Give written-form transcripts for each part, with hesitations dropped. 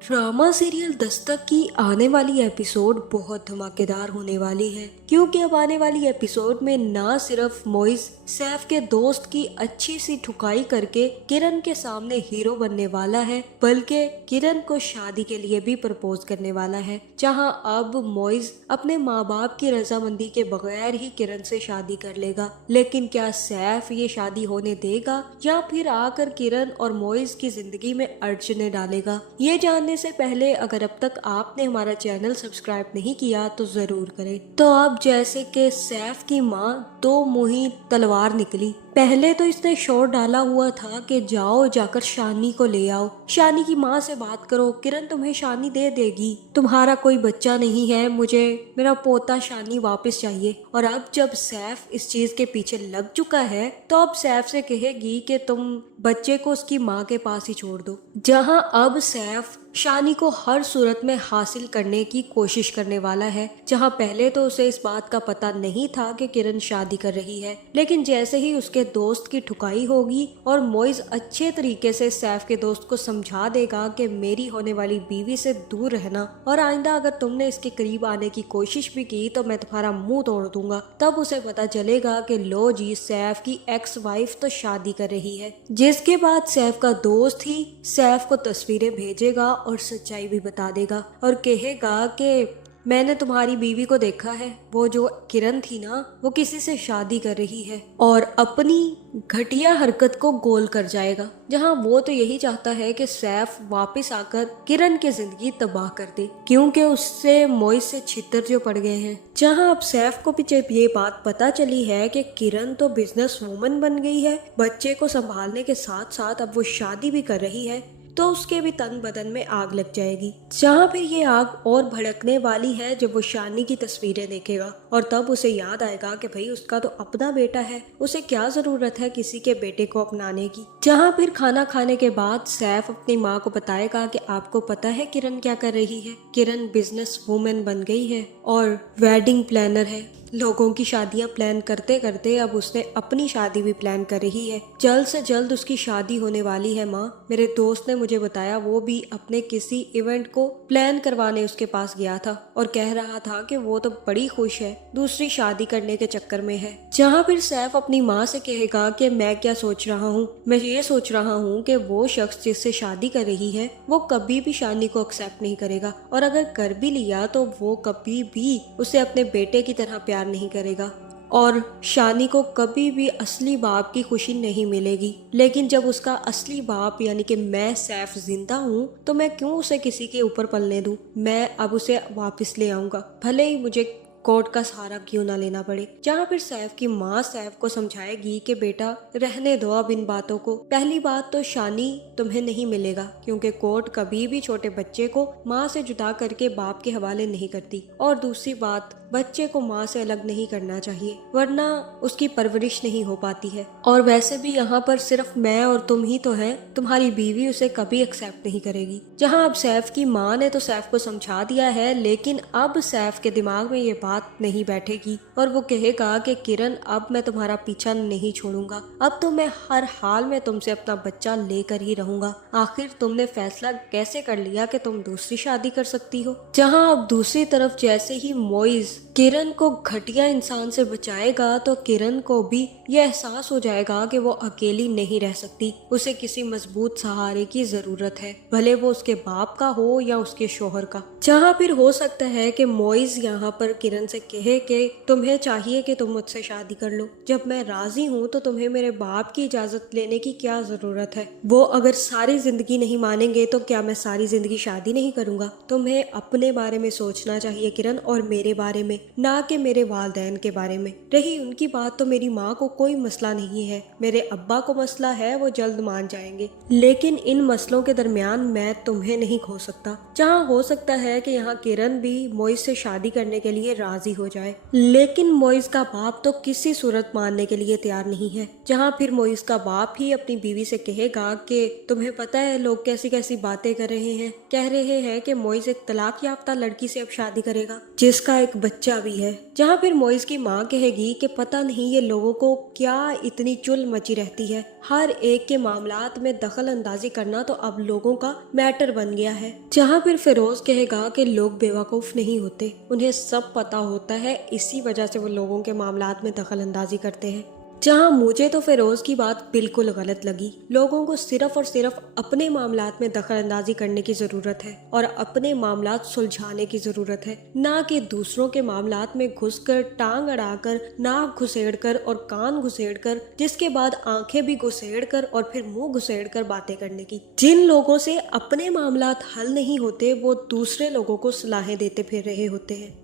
Drama serial Dastak की आने वाली एपिसोड बहुत धमाकेदार होने वाली है, क्योंकि अब आने वाली एपिसोड में ना सिर्फ मोइज सैफ के दोस्त की अच्छी सी ठुकाई करके किरण के सामने हीरो बनने वाला है, बल्कि किरण को शादी के लिए भी प्रपोज करने वाला है। जहां अब मोइज अपने माँ बाप की रजामंदी के बगैर ही किरण से शादी कर लेगा, लेकिन क्या सैफ ये शादी होने देगा या फिर आकर किरण और मोइज की जिंदगी में अड़चने डालेगा? ये जानने से पहले अगर अब तक आपने हमारा चैनल सब्सक्राइब नहीं किया तो जरूर करें। तो अब जैसे कि सैफ की माँ दो मुही तलवार निकली। पहले तो इसने शोर डाला हुआ था कि जाओ जाकर शानी को ले आओ, शानी की माँ से बात करो, किरण तुम्हें शानी दे देगी, तुम्हारा कोई बच्चा नहीं है, मुझे मेरा पोता शानी वापस चाहिए। और अब जब सैफ इस चीज के पीछे लग चुका है तो अब सैफ से कहेगी कि तुम बच्चे को उसकी माँ के पास ही छोड़ दो। जहां अब सैफ शानी को हर सूरत में हासिल करने की कोशिश करने वाला है। जहां पहले तो उसे इस बात का पता नहीं था कि किरण शादी कर रही है, लेकिन जैसे ही उसके दोस्त की ठुकाई होगी और मोइज अच्छे तरीके से सैफ के दोस्त को समझा देगा कि मेरी होने वाली बीवी से दूर रहना और आइंदा अगर तुमने इसके करीब आने की कोशिश भी की तो मैं तुम्हारा मुंह तोड़ दूंगा, तब उसे पता चलेगा कि लो जी सैफ की एक्स वाइफ तो शादी कर रही है। जिसके बाद सैफ का दोस्त ही सैफ को तस्वीरें भेजेगा और सच्चाई भी बता देगा और कहेगा कि मैंने तुम्हारी बीवी को देखा है, वो जो किरण थी ना, वो किसी से शादी कर रही है, और अपनी घटिया हरकत को गोल कर जाएगा। जहां वो तो यही चाहता है कि सैफ वापस आकर किरण की जिंदगी तबाह कर दे, क्योंकि उससे मोइज से छितर जो पड़ गए हैं। जहां अब सैफ को भी जब ये बात पता चली है कि किरण तो बिजनेस वुमन बन गई है, बच्चे को संभालने के साथ साथ अब वो शादी भी कर रही है, तो उसके भी तन बदन में आग लग जाएगी। जहाँ फिर ये आग और भड़कने वाली है जब वो शानी की तस्वीरें देखेगा, और तब उसे याद आएगा कि भाई उसका तो अपना बेटा है, उसे क्या जरूरत है किसी के बेटे को अपनाने की। जहाँ फिर खाना खाने के बाद सैफ अपनी माँ को बताएगा कि आपको पता है किरण क्या कर रही है, किरण बिजनेस वुमेन बन गई है और वेडिंग प्लानर है। लोगों की शादियां प्लान करते करते अब उसने अपनी शादी भी प्लान कर रही है। जल्द से जल्द उसकी शादी होने वाली है माँ। मेरे दोस्त ने मुझे बताया वो भी अपने किसी इवेंट को प्लान करवाने उसके पास गया था और कह रहा था कि वो तो बड़ी खुश है, दूसरी शादी करने के चक्कर में है। जहाँ फिर सैफ अपनी माँ से कहेगा कि मैं क्या सोच रहा हूँ, मैं ये सोच रहा हूँ कि वो शख्स जिससे शादी कर रही है वो कभी भी शानी को एक्सेप्ट नहीं करेगा, और अगर कर भी लिया तो वो कभी भी उसे अपने बेटे की तरह प्यार नहीं करेगा, और शानी को कभी भी असली बाप की खुशी नहीं मिलेगी। लेकिन जब उसका असली बाप यानी कि मैं सैफ जिंदा हूँ तो मैं क्यों उसे किसी के ऊपर पलने दूँ, मैं अब उसे वापस ले आऊंगा, भले ही मुझे कोर्ट का सहारा क्यों ना लेना पड़े। जहाँ फिर सैफ की माँ सैफ को समझाएगी कि बेटा रहने दो अब इन बातों को। पहली बात तो शानी तुम्हें नहीं मिलेगा, क्योंकि कोर्ट कभी भी छोटे बच्चे को माँ से जुदा करके बाप के हवाले नहीं करती, और दूसरी बात बच्चे को माँ से अलग नहीं करना चाहिए वरना उसकी परवरिश नहीं हो पाती है। और वैसे भी यहाँ पर सिर्फ मैं और तुम ही तो हैं, तुम्हारी बीवी उसे कभी एक्सेप्ट नहीं करेगी। जहाँ अब सैफ की माँ ने तो सैफ को समझा दिया है, लेकिन अब सैफ के दिमाग में ये बात नहीं बैठेगी और वो कहेगा कि किरण अब मैं तुम्हारा पीछा नहीं छोड़ूंगा, अब तो मैं हर हाल में तुमसे अपना बच्चा लेकर ही रहूंगा। आखिर तुमने फैसला कैसे कर लिया कि तुम दूसरी शादी कर सकती हो। जहाँ अब दूसरी तरफ जैसे ही मोइज किरण को घटिया इंसान से बचाएगा तो किरण को भी यह एहसास हो जाएगा कि वो अकेली नहीं रह सकती, उसे किसी मजबूत सहारे की जरूरत है, भले वो उसके बाप का हो या उसके शोहर का। जहाँ फिर हो सकता है कि मोइज यहाँ पर किरण से कहे कि तुम्हें चाहिए कि तुम मुझसे शादी कर लो, जब मैं राजी हूँ तो तुम्हें मेरे बाप की इजाजत लेने की क्या जरूरत है। वो अगर सारी जिंदगी नहीं मानेंगे तो क्या मैं सारी जिंदगी शादी नहीं करूंगा। तुम्हें अपने बारे में सोचना चाहिए किरण, और मेरे बारे में, ना कि मेरे वालदैन के बारे में। रही उनकी बात तो मेरी माँ को कोई मसला नहीं है, मेरे अब्बा को मसला है, वो जल्द मान जाएंगे, लेकिन इन मसलों के दरमियान मैं तुम्हें नहीं खो सकता। जहाँ हो सकता है कि यहाँ किरण भी मोइज से शादी करने के लिए राजी हो जाए। लेकिन मोइज का बाप तो किसी सूरत मानने के लिए तैयार नहीं है। जहाँ फिर मोइज का बाप ही अपनी बीवी से कहेगा कि तुम्हें पता है लोग कैसी कैसी बातें कर रहे हैं, कह रहे हैं कि मोइज एक तलाक याफ्ता लड़की से अब शादी करेगा जिसका एक बच्चा भी है। जहाँ फिर मोइज की माँ कहेगी कि पता नहीं ये लोगों को क्या इतनी चुल मची रहती है, हर एक के मामलात में दखल अंदाजी करना तो अब लोगों का मैटर बन गया है। जहाँ फिर फिरोज कहेगा कि लोग बेवकूफ नहीं होते, उन्हें सब पता होता है, इसी वजह से वो लोगों के मामलात में दखल अंदाजी करते हैं। जहाँ मुझे तो फिरोज की बात बिल्कुल गलत लगी। लोगों को सिर्फ और सिर्फ अपने मामलात में दखल अंदाजी करने की जरूरत है और अपने मामलात सुलझाने की जरूरत है, ना कि दूसरों के मामलात में घुसकर, टांग अड़ाकर, नाक घुसेड़कर और कान घुसेड़कर, जिसके बाद आंखें भी घुसेड़कर और फिर मुंह घुसेड़कर बातें करने की। जिन लोगों से अपने मामलात हल नहीं होते वो दूसरे लोगों को सलाहें देते फिर रहे होते हैं।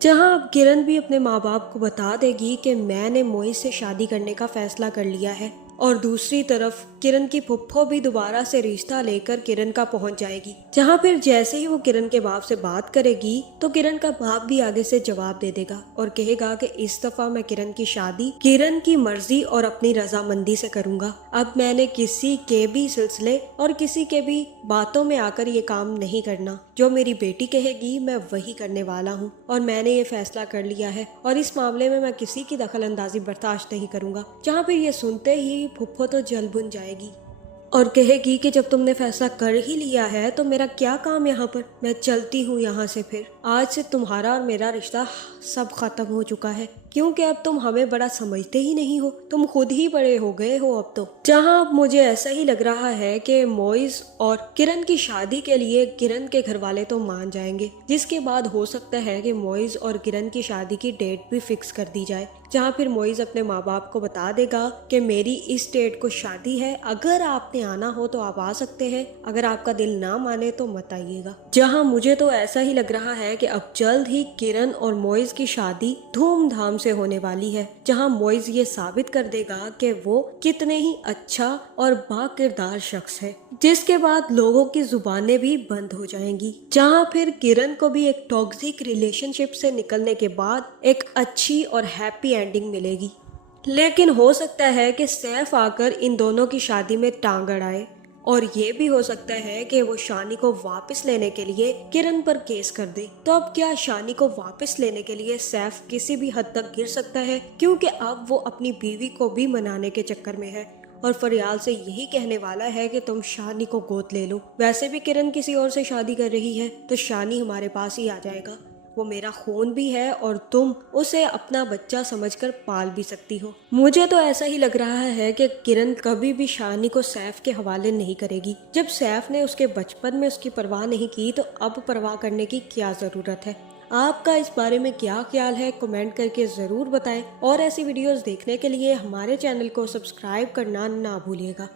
जहां अब किरण भी अपने माँ बाप को बता देगी कि मैंने मोइज से शादी करने का फैसला कर लिया है, और दूसरी तरफ किरण की फुफ्फो भी दोबारा से रिश्ता लेकर किरण का पहुंच जाएगी। जहां फिर जैसे ही वो किरण के बाप से बात करेगी तो किरण का बाप भी आगे से जवाब दे देगा और कहेगा कि इस दफा मैं किरण की शादी किरण की मर्जी और अपनी रजामंदी से करूंगा। अब मैंने किसी के भी सिलसिले और किसी के भी बातों में आकर ये काम नहीं करना। जो मेरी बेटी कहेगी मैं वही करने वाला हूँ और मैंने ये फैसला कर लिया है और इस मामले में मैं किसी की दखल अंदाजी बर्दाश्त नहीं करूंगा। जहाँ फिर ये सुनते ही फुफ्फो तो जल बुन जाएगी और कहेगी कि जब तुमने फैसला कर ही लिया है तो मेरा क्या काम यहाँ पर, मैं चलती हूँ यहाँ से। फिर आज से तुम्हारा और मेरा रिश्ता सब खत्म हो चुका है, क्योंकि अब तुम हमें बड़ा समझते ही नहीं हो, तुम खुद ही बड़े हो गए हो अब तो। जहाँ अब मुझे ऐसा ही लग रहा है कि मोइज और किरण की शादी के लिए किरण के घर वाले तो मान जाएंगे, जिसके बाद हो सकता है कि मोइज और किरण की शादी की डेट भी फिक्स कर दी जाए। जहाँ फिर मोइज अपने माँ बाप को बता देगा कि मेरी इस डेट को शादी है, अगर आपने आना हो तो आप आ सकते हैं, अगर आपका दिल ना माने तो मत आइएगा। जहाँ मुझे तो ऐसा ही लग रहा है कि अब जल्द ही किरण और मोइज की शादी धूमधाम से होने वाली है, जहाँ मोइज ये साबित कर देगा कि वो कितने ही अच्छा और बाकिरदार शख्स है, जिसके बाद लोगों की जुबानें भी बंद हो जाएंगी। जहाँ फिर किरण को भी एक टॉक्सिक रिलेशनशिप से निकलने के बाद एक अच्छी और हैप्पी एंडिंग मिलेगी। लेकिन हो सकता है कि सैफ आकर इन दोनों की शादी में टांग अड़ाए, और ये भी हो सकता है कि वो शानी को वापस लेने के लिए किरण पर केस कर दे। तो अब क्या शानी को वापस लेने के लिए सैफ किसी भी हद तक गिर सकता है, क्योंकि अब वो अपनी बीवी को भी मनाने के चक्कर में है और फरियाल से यही कहने वाला है कि तुम शानी को गोद ले लो। वैसे भी किरण किसी और से शादी कर रही है तो शानी हमारे पास ही आ जाएगा, वो मेरा खून भी है और तुम उसे अपना बच्चा समझकर पाल भी सकती हो। मुझे तो ऐसा ही लग रहा है कि किरण कभी भी शानी को सैफ के हवाले नहीं करेगी। जब सैफ ने उसके बचपन में उसकी परवाह नहीं की तो अब परवाह करने की क्या जरूरत है। आपका इस बारे में क्या ख्याल है, कमेंट करके जरूर बताएं और ऐसी वीडियोस देखने के लिए हमारे चैनल को सब्सक्राइब करना ना भूलिएगा।